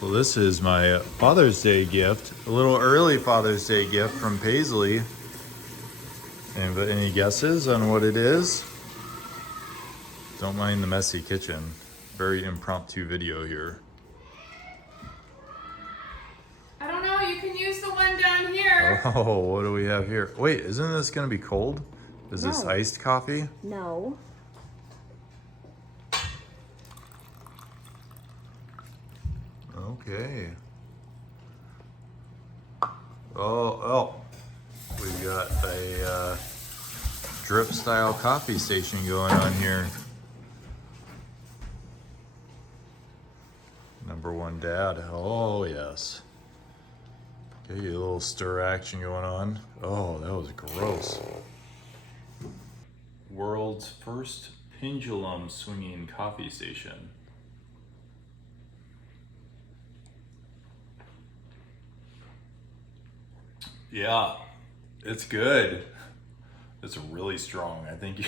So this is my Father's Day gift, a little early Father's Day gift from Paisley. Any guesses on what it is? Don't mind the messy kitchen. Very impromptu video here. I don't know, you can use the one down here. Oh, what do we have here? Wait, isn't this gonna be cold? Is this No. iced coffee? No. Okay. Oh, we've got a drip style coffee station going on here. Number one dad. Oh yes. Okay, a little stir action going on. Oh, that was gross. World's first pendulum swinging coffee station. Yeah, it's good. It's really strong. I think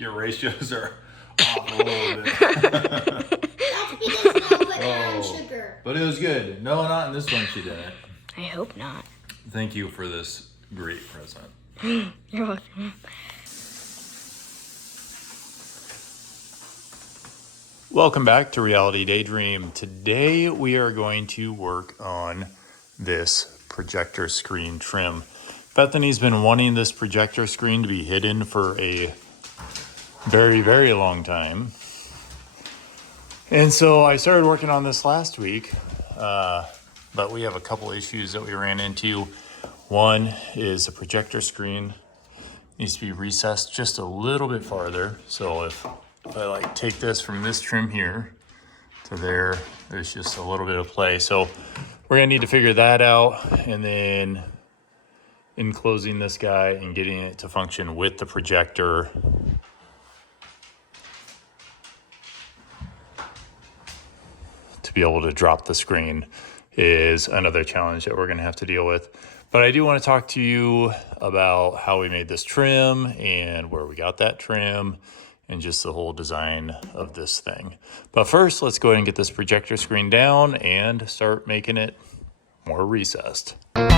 your ratios are off a little bit. That's because no put brown sugar. But it was good. No, not in this one she didn't. I hope not. Thank you for this great present. You're welcome. Welcome back to Reality Daydream. Today we are going to work on this projector screen trim. Bethany's been wanting this projector screen to be hidden for a very, very long time. And so I started working on this last week, but we have a couple issues that we ran into. One is the projector screen needs to be recessed just a little bit farther. So if I like take this from this trim here to there, there's just a little bit of play. So we're gonna need to figure that out, and then enclosing this guy and getting it to function with the projector. To be able to drop the screen is another challenge that we're gonna have to deal with. But I do wanna talk to you about how we made this trim and where we got that trim and just the whole design of this thing. But first, let's go ahead and get this projector screen down and start making it more recessed. Okay.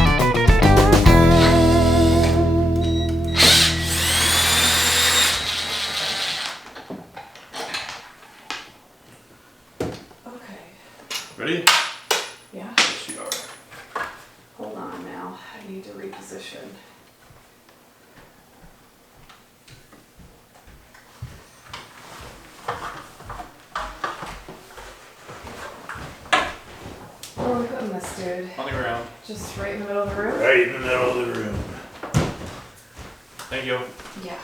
Ready? Yeah, Yes, you are. hold on now. I need to reposition. Where are we putting this, dude? On the ground. Just right in the middle of the room? Right in the middle of the room. Thank you. Yeah.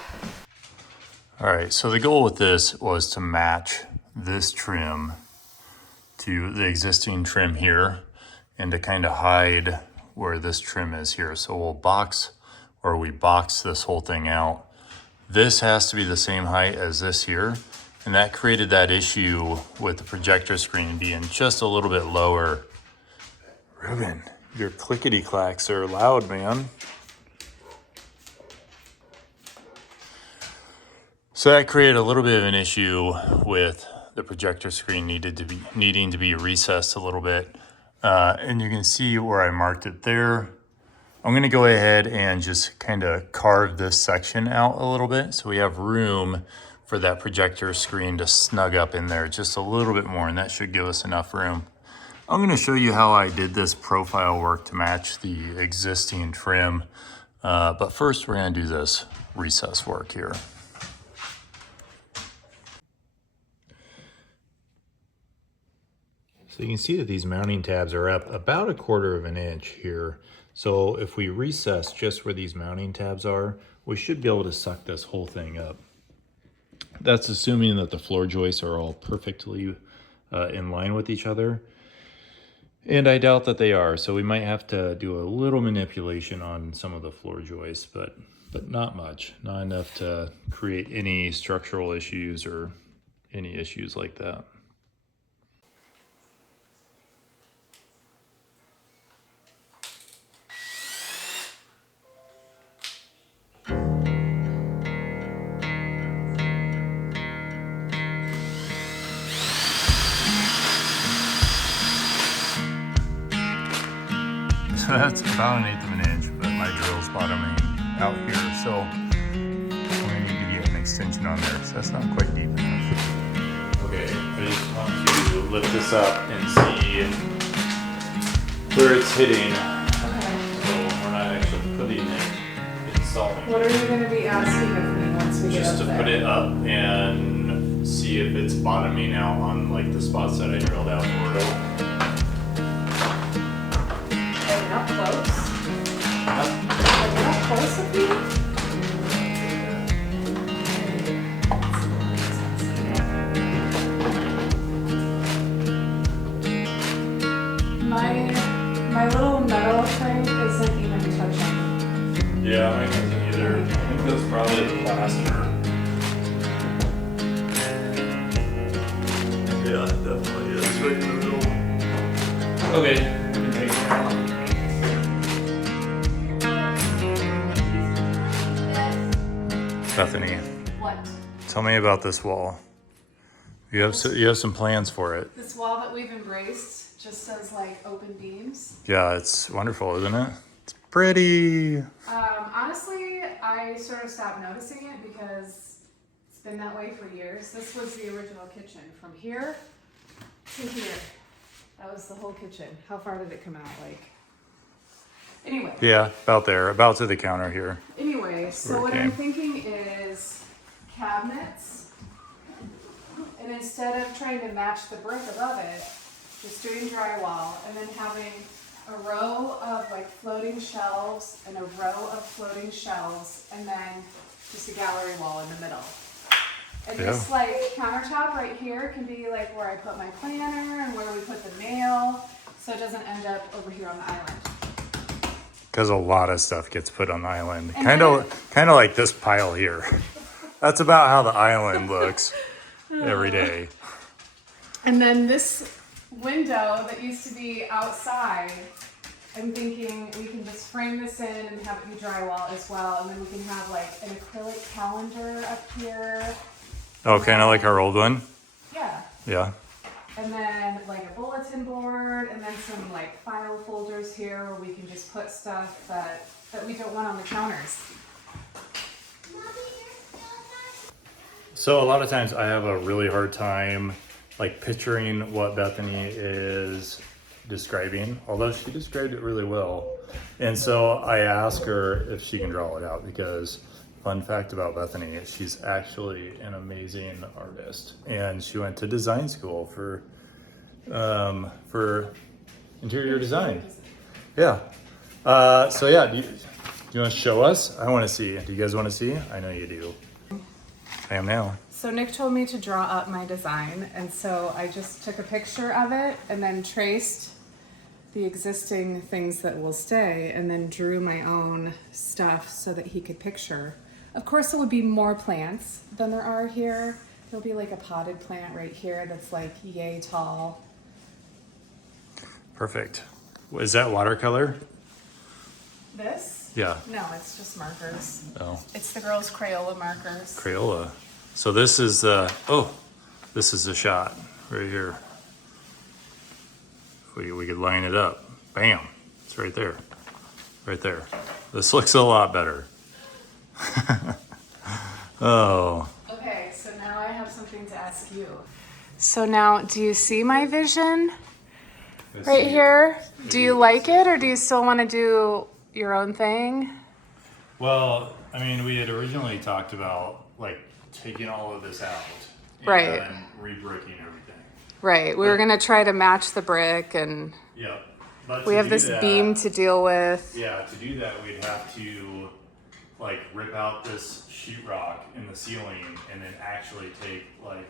All right, so the goal with this was to match this trim to the existing trim here and to kind of hide where this trim is here. So we box this whole thing out. This has to be the same height as this here. And that created that issue with the projector screen being just a little bit lower. Ruben, your clickety clacks are loud, man. So that created a little bit of an issue with the projector screen needing to be recessed a little bit. And you can see where I marked it there. I'm gonna go ahead and just kind of carve this section out a little bit so we have room for that projector screen to snug up in there just a little bit more, and that should give us enough room. I'm gonna show you how I did this profile work to match the existing trim. But first we're gonna do this recess work here. So you can see that these mounting tabs are up about 1/4 of an inch here. So if we recess just where these mounting tabs are, we should be able to suck this whole thing up. That's assuming that the floor joists are all perfectly in line with each other. And I doubt that they are, so we might have to do a little manipulation on some of the floor joists, but not much. Not enough to create any structural issues or any issues like that. So that's about 1/8 of an inch, but my drill's bottoming out here, so I'm gonna need to get an extension on there, so that's not quite deep enough. Okay, I just want to lift this up and see where it's hitting. So we're not actually putting it, installing. What are you going to be asking of me once we Just get to up put there? it up and see if it's bottoming out on like the spots that I drilled out for it. Are you not close? Are you not close with me? My little metal thing isn't even touching. Yeah, mine isn't either. I think that's probably the plaster. Yeah, it definitely is right in the middle. Okay, we can take it out. Bethany, What? tell me about this wall. You have some plans for it. This wall that we've embraced just says like open beams. Yeah, it's wonderful, isn't it? It's pretty. Honestly, I sort of stopped noticing it because it's been that way for years. This was the original kitchen. From here to here. That was the whole kitchen. How far did it come out? Like, anyway. Yeah, about there, about to the counter here. Anyway, so Where it what came. I'm thinking is cabinets. And instead of trying to match the brick above it, just doing drywall and then having a row of like floating shelves and a row of floating shelves and then just a gallery wall in the middle. And this like countertop right here can be like where I put my planner and where we put the mail, so it doesn't end up over here on the island. Because a lot of stuff gets put on the island. And Kind of like this pile here. That's about how the island looks every day. And then this window that used to be outside, I'm thinking we can just frame this in and have it be drywall as well. And then we can have like an acrylic calendar up here. Oh, kind of like our old one? Yeah. Yeah. And then like a bulletin board and then some like file folders here where we can just put stuff that we don't want on the counters. So a lot of times I have a really hard time like picturing what Bethany is describing, although she described it really well. And so I asked her if she can draw it out because fun fact about Bethany, she's actually an amazing artist and she went to design school for interior design. Yeah. So yeah, do you want to show us? I want to see. Do you guys want to see? I know you do. I am now. So Nick told me to draw up my design, and so I just took a picture of it and then traced the existing things that will stay and then drew my own stuff so that he could picture. Of course, there would be more plants than there are here. There'll be like a potted plant right here that's like yay tall. Perfect. Is that watercolor? This? Yeah. No, it's just markers. Oh, It's the girls' Crayola markers. Crayola. So this is this is the shot right here. We could line it up. Bam. It's right there. Right there. This looks a lot better. Oh. Okay, so now I have something to ask you. So now, do you see my vision right here? Do you like it, or do you still want to do your own thing? Well, I mean, we had originally talked about like taking all of this out and Right. re-bricking everything. Right, we were gonna try to match the brick, and Yep. But we to have do this that- beam to deal with. Yeah, to do that, we'd have to like rip out this sheetrock in the ceiling and then actually take like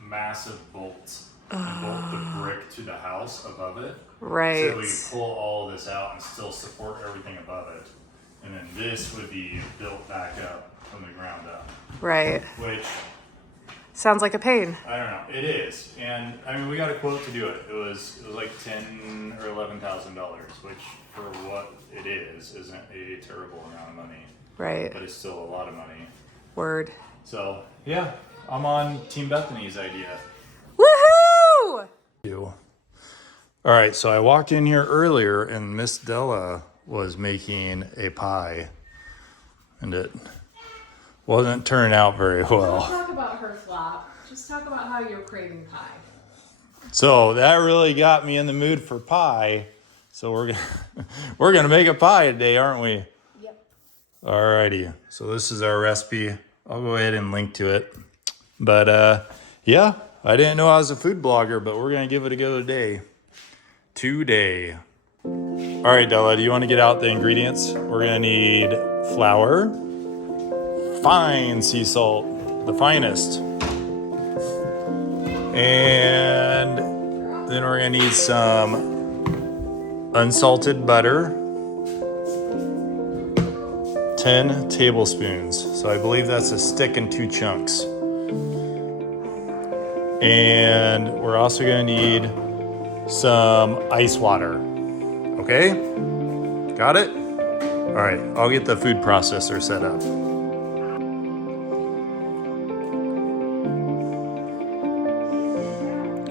massive bolts and bolt the brick to the house above it. So Right. that we could pull all of this out and still support everything above it. And then this would be built back up from the ground up, Right. which Sounds like a pain. I don't know. It is, and I mean, we got a quote to do it. It was like $10,000 or $11,000, which for what it is isn't a terrible amount of money, Right. but it's still a lot of money. Word. So yeah, I'm on Team Bethany's idea. Woohoo! You. All All right, so I walked in here earlier and Miss Della was making a pie and it wasn't turning out very Don't well. talk about her flop. Just talk about how you're craving pie. So that really got me in the mood for pie. So we're gonna make a pie today, aren't we? Yep. Alrighty, so this is our recipe. I'll go ahead and link to it. But yeah, I didn't know I was a food blogger, but we're gonna give it a go today. All right, Della, do you want to get out the ingredients? We're gonna need flour, fine sea salt, the finest. And then we're gonna need some unsalted butter, 10 tablespoons. So I believe that's a stick in 2 chunks. And we're also gonna need some ice water. Okay? Got it? All right, I'll get the food processor set up.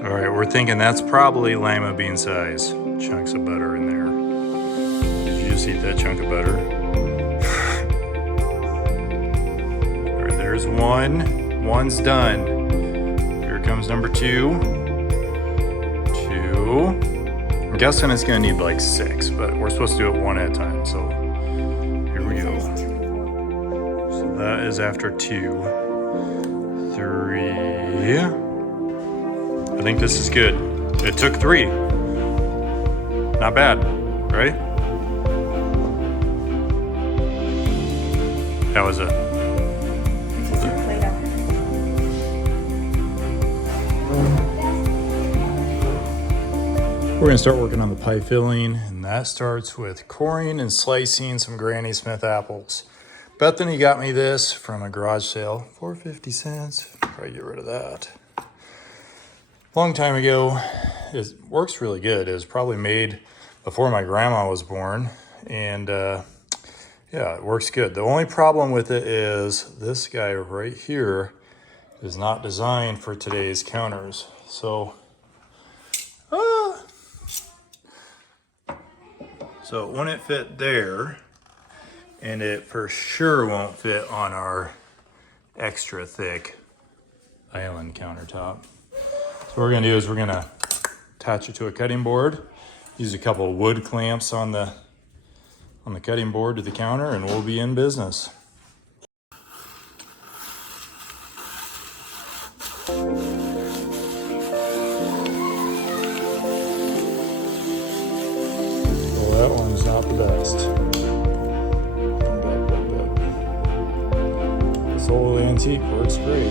All right, we're thinking that's probably lima bean size chunks of butter in there. Did you just eat that chunk of butter? All right, there's one. One's done. Here comes number 2. 2. I'm guessing it's gonna need like 6, but we're supposed to do it one at a time, so here we go. So that is after 2. 3. I think this is good. It took 3. Not bad, right? How was it? We're gonna start working on the pie filling, and that starts with coring and slicing some Granny Smith apples. Bethany got me this from a garage sale for 50 cents. Probably get rid of that. Long time ago. It works really good. It was probably made before my grandma was born, and yeah, it works good. The only problem with it is this guy right here is not designed for today's counters. So so it wouldn't fit there, and it for sure won't fit on our extra thick island countertop. So what we're gonna do is we're gonna attach it to a cutting board, use a couple of wood clamps on the cutting board to the counter, and we'll be in business. That one's not the best. This old antique works great.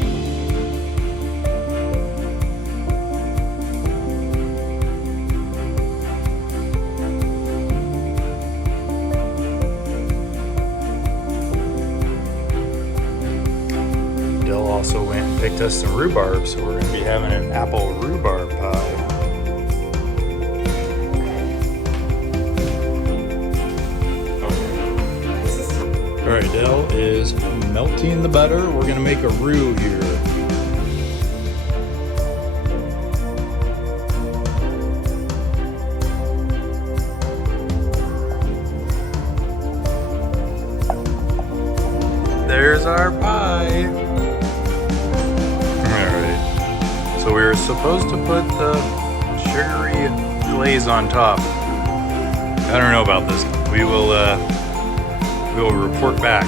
Dell also went and picked us some rhubarb, so we're going to be having an apple rhubarb pie. All right, Dell is melting the butter. We're gonna make a roux here. There's our pie. All right, so we were supposed to put the sugary glaze on top. I don't know about this. We'll report back.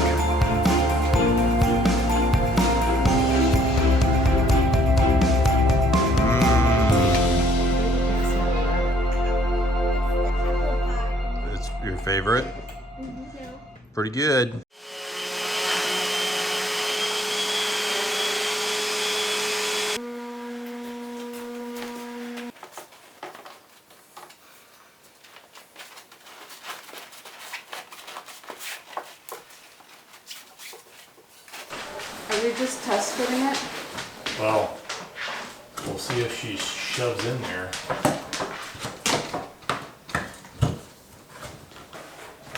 It's your favorite? Pretty good. Are you just test fitting it? Well, we'll see if she shoves in there.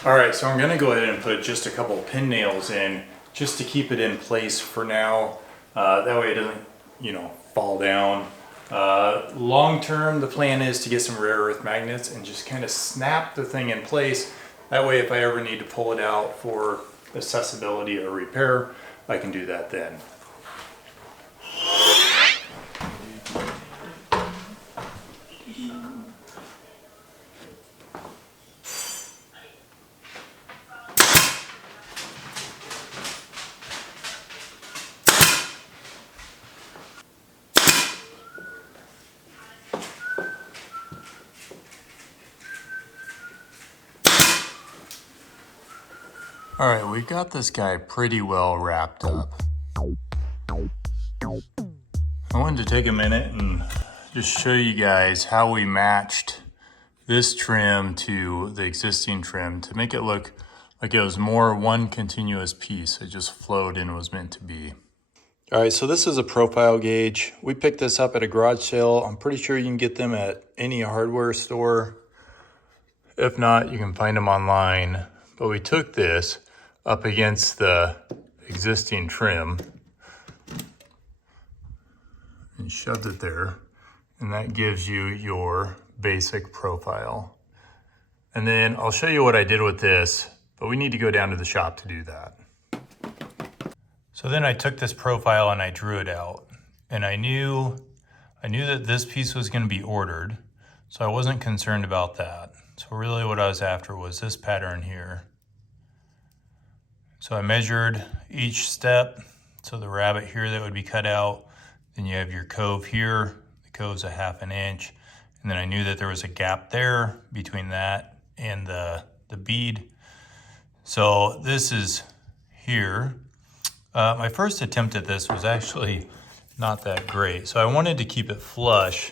All right, so I'm gonna go ahead and put just a couple pin nails in just to keep it in place for now. That way it doesn't, fall down Long term, the plan is to get some rare earth magnets and just kind of snap the thing in place. That way, if I ever need to pull it out for accessibility or repair, I can do that then. All right, we got this guy pretty well wrapped up. I wanted to take a minute and just show you guys how we matched this trim to the existing trim to make it look like it was more one continuous piece. It just flowed and was meant to be. All right, so this is a profile gauge. We picked this up at a garage sale. I'm pretty sure you can get them at any hardware store. If not, you can find them online. But we took this up against the existing trim and shoved it there. And that gives you your basic profile. And then I'll show you what I did with this, but we need to go down to the shop to do that. So then I took this profile and I drew it out. And I knew that this piece was going to be ordered, so I wasn't concerned about that. So really what I was after was this pattern here. So I measured each step. So the rabbit here that would be cut out, then you have your cove here. The cove's 1/2 inch. And then I knew that there was a gap there between that and the bead. So this is here. My first attempt at this was actually not that great. So I wanted to keep it flush.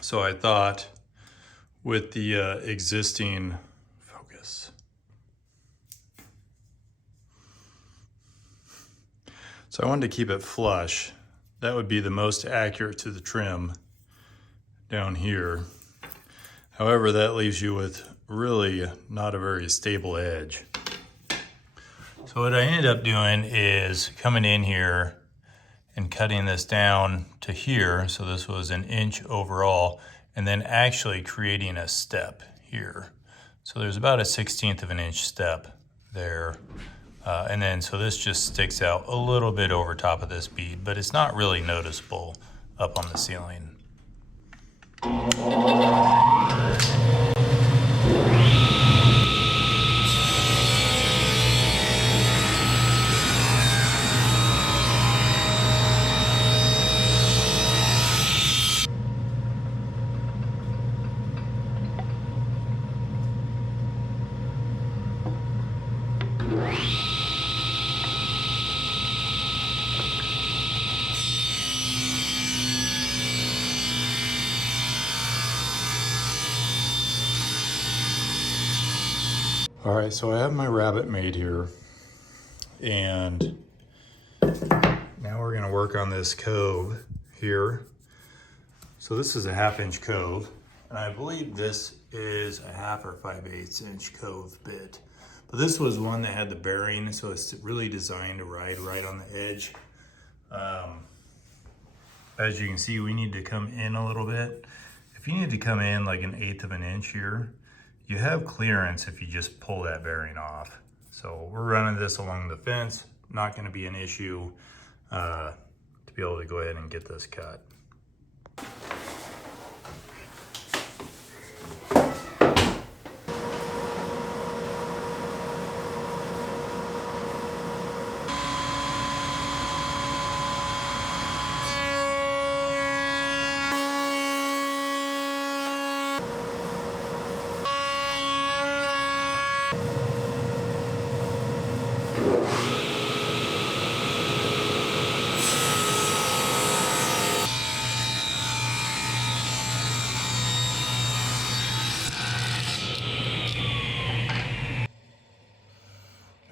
So I thought with the existing focus. So I wanted to keep it flush. That would be the most accurate to the trim down here. However, that leaves you with really not a very stable edge. So what I ended up doing is coming in here and cutting this down to here. So this was 1 inch overall, and then actually creating a step here. So there's about a 1/16 of an inch step there. And then, so this just sticks out a little bit over top of this bead, but it's not really noticeable up on the ceiling. All right, so I have my rabbit made here, and now we're gonna work on this cove here. So this is a 1/2 inch cove, and I believe this is a 1/2 or 5/8 inch cove bit. But this was one that had the bearing, so it's really designed to ride right on the edge. As you can see, we need to come in a little bit. If you need to come in like 1/8 of an inch here, you have clearance if you just pull that bearing off. So we're running this along the fence, not gonna be an issue to be able to go ahead and get this cut.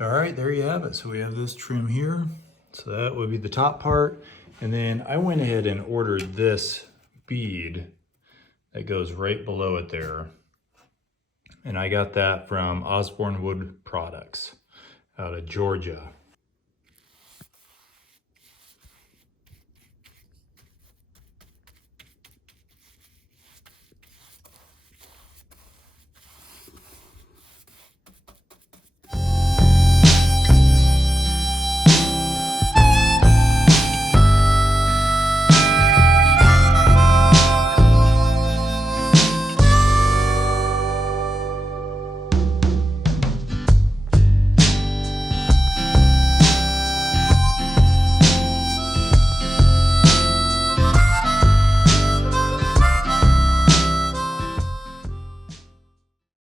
All right, there you have it. So we have this trim here. So that would be the top part. And then I went ahead and ordered this bead that goes right below it there. And I got that from Osborne Wood Products out of Georgia.